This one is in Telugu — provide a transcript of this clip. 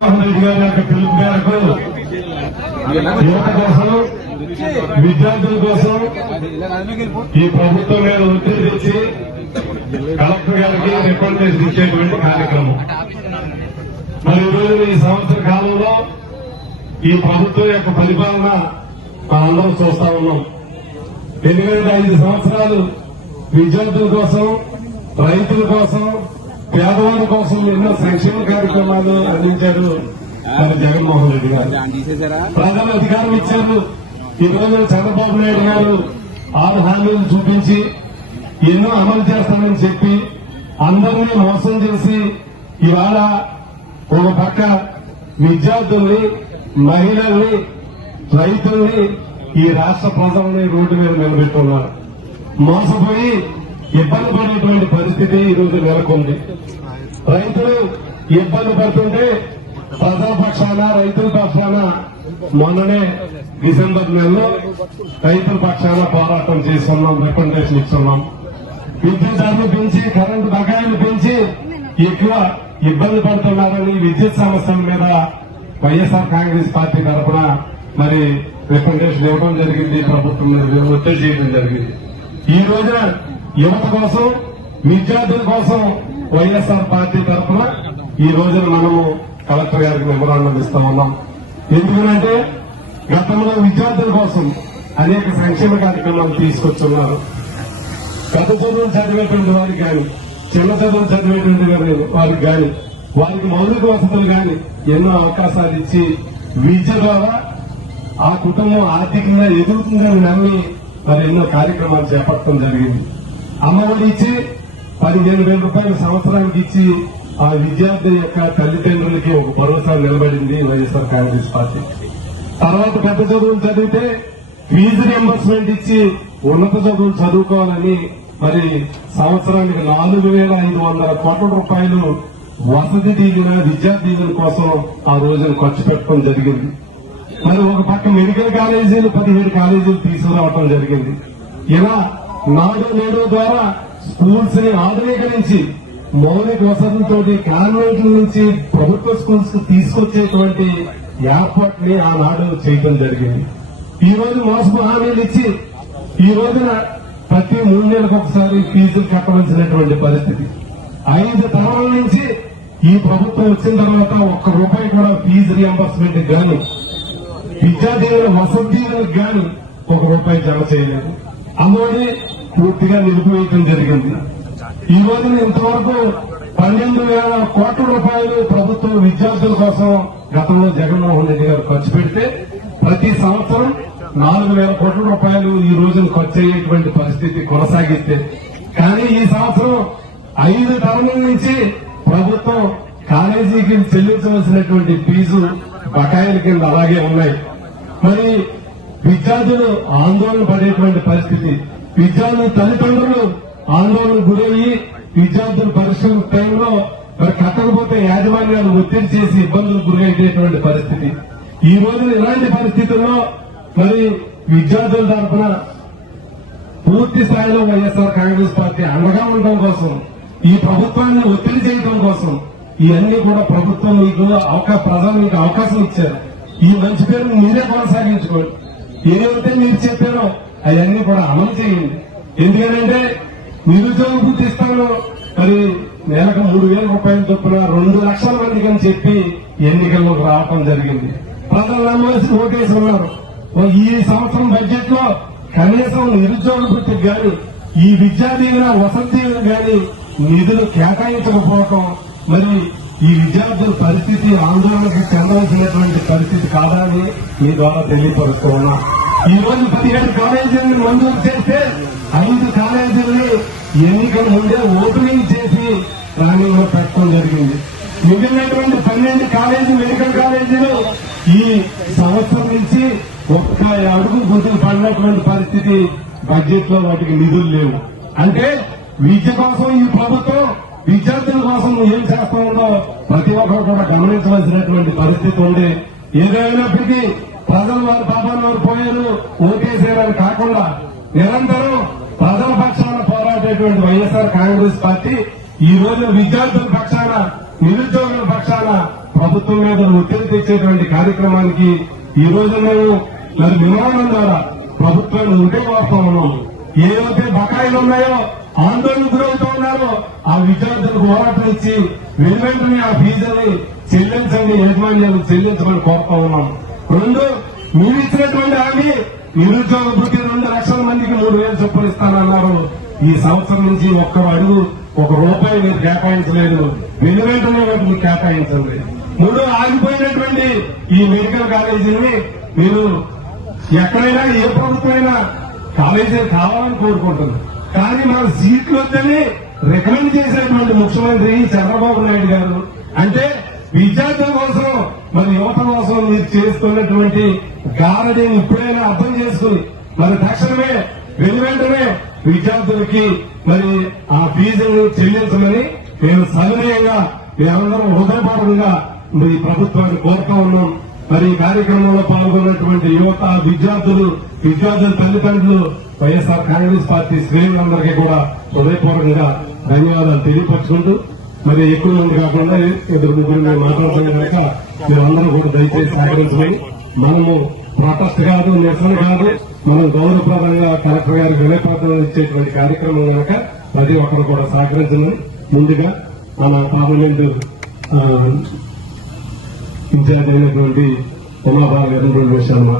రెడ్డి గారి యొక్క పిలుపు మేరకు యువత కోసం విద్యార్థుల కోసం ఈ ప్రభుత్వం మీద ఒత్తిడి తెచ్చి కలెక్టర్ గారికి రికమెండేషన్ ఇచ్చేటువంటి కార్యక్రమం. మరి ఈరోజు ఈ సంవత్సర కాలంలో ఈ ప్రభుత్వం యొక్క పరిపాలన మనందరం చూస్తా ఉన్నాం. ఎందుకంటే ఐదు సంవత్సరాలు విద్యార్థుల కోసం రైతుల కోసం పేదవారి కోసం ఎన్నో సంక్షేమ కార్యక్రమాలు అందించారు మరి జగన్మోహన్ రెడ్డి గారు. ప్రజలు అధికారం ఇచ్చారు. ఈ రోజు చంద్రబాబు నాయుడు గారు ఆరు హామీలు చూపించి ఎన్నో అమలు చేస్తామని చెప్పి అందరినీ మోసం చేసి ఇవాళ ఒక పక్క విద్యార్థుల్ని మహిళల్ని రైతుల్ని ఈ రాష్ట్ర ప్రజల్ని రోడ్డు మీద నిలబెట్టున్నారు. మోసపోయి ఇబ్బంది పడేటువంటి పరిస్థితి ఈ రోజు నెలకొంది. రైతులు ఇబ్బంది పడుతుంటే ప్రజాపక్షాన రైతుల పక్షాన మొన్ననే డిసెంబర్ నెలలో రైతుల పక్షాన పోరాటం చేస్తున్నాం రికమెండేషన్ ఇస్తున్నాం. విద్యుత్ ధరలు పెంచి కరెంటు బకాయిలు పెంచి ఎక్కువ ఇబ్బంది పడుతున్నారని విద్యుత్ సమస్యల మీద వైఎస్ఆర్ కాంగ్రెస్ పార్టీ తరఫున మరి రికమెండేషన్ ఇవ్వడం జరిగింది ప్రభుత్వం ఒత్తిడి చేయడం జరిగింది. ఈ రోజున యువత కోసం విద్యార్థుల కోసం వైఎస్ఆర్ పార్టీ తరఫున ఈ రోజున మనము కలెక్టర్ గారికి మెమరాండం ఇస్తా ఉన్నాం. ఎందుకంటే గతంలో విద్యార్థుల కోసం అనేక సంక్షేమ కార్యక్రమాలు తీసుకొచ్చున్నారు. పెద్ద చదువులు చదివేటువంటి వారికి కానీ చిన్న చదువులు చదివేటువంటి వారికి కానీ వారికి మౌలిక వసతులు కానీ ఎన్నో అవకాశాలు ఇచ్చి విద్య ద్వారా ఆ కుటుంబం ఆర్థికంగా ఎదుగుతుందని నమ్మి మరి ఎన్నో కార్యక్రమాలు చేపట్టడం జరిగింది. అమ్మఒడి ఇచ్చి పదిహేను వేల రూపాయలు సంవత్సరానికి ఇచ్చి ఆ విద్యార్థి యొక్క తల్లిదండ్రులకి ఒక భరోసా నిలబడింది వైఎస్ఆర్ కాంగ్రెస్ పార్టీ. తర్వాత పెద్ద చదువులు చదివితే ఫీజు రియంబర్స్మెంట్ ఇచ్చి ఉన్నత చదువులు చదువుకోవాలని మరి సంవత్సరానికి నాలుగు వేల ఐదు వందల కోట్ల రూపాయలు వసతి దీవెన విద్యా దీవెన కోసం ఆ రోజున ఖర్చు పెట్టడం జరిగింది. మరి ఒక పక్క మెడికల్ కాలేజీలు పదిహేడు కాలేజీలు తీసుకురావటం జరిగింది. ఇలా నాడు నేడు ద్వారా స్కూల్స్ని ఆధునీకరించి మౌలిక వసతులతో కాన్వెంట్ల నుంచి ప్రభుత్వ స్కూల్స్కు తీసుకొచ్చేటువంటి ఏర్పాటుని ఆనాడు చేయటం జరిగింది. ఈ రోజు మోసపు హామీలు ఇచ్చి ఈ రోజున ప్రతి మూడు నెలలకు ఒకసారి ఫీజులు కట్టవలసినటువంటి పరిస్థితి. ఐదు తరాల నుంచి ఈ ప్రభుత్వం వచ్చిన తర్వాత ఒక్క రూపాయి కూడా ఫీజు రియంబర్స్మెంట్ గాను విద్యార్థుల వసతి గాను ఒక రూపాయి జమ చేయలేదు. అమ్మఒడి పూర్తిగా నిలిపివేయటం జరిగింది. ఈ రోజున ఇంతవరకు పన్నెండు వేల కోట్ల రూపాయలు ప్రభుత్వం విద్యార్థుల కోసం గతంలో జగన్మోహన్ రెడ్డి గారు ఖర్చు పెడితే ప్రతి సంవత్సరం నాలుగు వేల కోట్ల రూపాయలు ఈ రోజున ఖర్చు అయ్యేటువంటి పరిస్థితి కొనసాగిస్తే కానీ ఈ సంవత్సరం ఐదు తరముల నుంచి ప్రభుత్వం కాలేజీకి చెల్లించవలసినటువంటి ఫీజు బకాయిల కింద అలాగే ఉన్నాయి. మరి విద్యార్థులు ఆందోళన పడేటువంటి పరిస్థితి. విద్యార్థుల తల్లిదండ్రులు ఆందోళన గురయ్యి విద్యార్థుల పరిశ్రమ టైంలో మరి కట్టకపోతే యాజమాన్యాలు ఒత్తిడి చేసి ఇబ్బందులు గురయ్యేటువంటి పరిస్థితి. ఈ రోజు ఇలాంటి పరిస్థితుల్లో మరి విద్యార్థుల తరఫున పూర్తి స్థాయిలో వైఎస్ఆర్ కాంగ్రెస్ పార్టీ అండగా ఉండడం కోసం ఈ ప్రభుత్వాన్ని ఒత్తిడి చేయడం కోసం ఇవన్నీ కూడా ప్రభుత్వం మీకు అవకాశం ప్రజలు మీకు అవకాశం ఇచ్చారు. ఈ మంచి పేరుని మీరే కొనసాగించుకోండి. ఏదైతే మీరు చెప్పారో అవన్నీ కూడా అమలు చేయండి. ఎందుకంటే నిరుద్యోగ వృత్తి ఇస్తాను. మరి నెలకు మూడు వేల రూపాయల చొప్పున రెండు లక్షల మందికి అని చెప్పి ఎన్నికల్లో రావడం జరిగింది. ప్రజలు నమ్మేసి ఓటేసి ఉన్నారు ఈ సంవత్సరం బడ్జెట్లో కనీసం నిరుద్యోగ వృత్తికి గాని ఈ విద్యా దీవెన వసతి దీవెన గాని నిధులు కేటాయించకపోవటం మరి ఈ విద్యార్థుల పరిస్థితి ఆందోళనకు చెందాల్సినటువంటి పరిస్థితి కాదా అని మీ ద్వారా తెలియపరుస్తూ ఉన్నా ఈ రోజు పదిహేడు కాలేజీలను మంజూరు చేస్తే ఐదు కాలేజీలని ఎన్నికల ముందే ఓపెనింగ్ చేసి ప్లానింగ్ పెట్టడం జరిగింది. మిగిలినటువంటి పన్నెండు కాలేజీ మెడికల్ కాలేజీలు ఈ సంవత్సరం నుంచి ఒక్క అడుగు గుర్తులు పడినటువంటి పరిస్థితి బడ్జెట్లో వాటికి నిధులు లేవు. అంటే విద్య కోసం ఈ ప్రభుత్వం విద్యార్థుల కోసం ఏం చేస్తా ఉందో ప్రతి ఒక్కరు కూడా గమనించవలసినటువంటి పరిస్థితి ఉంది. ఏదైనప్పటికీ ప్రజలు వారి పాపాన్ని వారు పోయారు ఓటేసేయాలని కాకుండా నిరంతరం ప్రజల పక్షాన పోరాడేటువంటి వైఎస్ఆర్ కాంగ్రెస్ పార్టీ ఈ రోజు విద్యార్థుల పక్షాన నిరుద్యోగుల పక్షాన ప్రభుత్వం మీద ఒత్తిడి తెచ్చేటువంటి కార్యక్రమానికి ఈ రోజు మేము మరి విమానం ద్వారా ప్రభుత్వాన్ని ఉంటే వాస్తవం. ఏవైతే బకాయిలు ఉన్నాయో ఆందోళన గురవుతూ ఉన్నారో ఆ విద్యార్థులకు పోరాటం ఇచ్చి వెనువెంటనే ఆ ఫీజుని చెల్లించండి. యాజమాన్యాలు చెల్లించమని కోరుతా ఉన్నాం. రెండు మీరు ఇచ్చినటువంటి హామీ నిరుద్యోగ వృత్తి రెండు లక్షల మందికి మూడు వేలు చొప్పులు ఇస్తానన్నారు. ఈ సంవత్సరం నుంచి ఒక్క అడుగు ఒక రూపాయి మీరు కేటాయించలేదు. వెను వెంటనే వాటిని కేటాయించండి. మూడు ఆగిపోయినటువంటి ఈ మెడికల్ కాలేజీని మీరు ఎక్కడైనా ఏ ప్రభుత్వమైనా కాలేజీ కావాలని కోరుకుంటుంది కానీ మన సీట్లు వద్దని రికమెండ్ చేసినటువంటి ముఖ్యమంత్రి చంద్రబాబు నాయుడు గారు. అంటే విద్యార్థుల కోసం మరి యువత కోసం మీరు చేస్తున్నటువంటి గారడీని ఇప్పుడైనా అర్థం చేసుకుని మరి తక్షణమే వెను వెంటనే విద్యార్థులకి మరి ఆ ఫీజును చెల్లించమని నేను సవినయంగా మేమందరం హృదయపూర్వకంగా మరి ప్రభుత్వాన్ని కోరుతా ఉన్నాం. మరి ఈ కార్యక్రమంలో పాల్గొన్నటువంటి యువత విద్యార్థులు విద్యార్థుల తల్లిదండ్రులు వైఎస్ఆర్ కాంగ్రెస్ పార్టీ శ్రేణులందరికీ కూడా హృదయపూర్వకంగా ధన్యవాదాలు తెలియపరుచుకుంటూ మరి ఎక్కువ మంది కాకుండా ఇద్దరు ముగ్గురు మేము మాట్లాడుతున్నాం కనుక మేమందరం కూడా దయచేసి సహకరించమని. మనము ప్రొటెస్ట్ కాదు నిరసన కాదు మనం గౌరవప్రదంగా కలెక్టర్ గారి వినయపత్రం ఇచ్చేటువంటి కార్యక్రమం కనుక ప్రతి ఒక్కరు కూడా సహకరించమని. ముందుగా మన పార్లమెంటు ఇన్ఛార్జ్ అయినటువంటి ఉమాబాబు గారు రెండు విషయాలు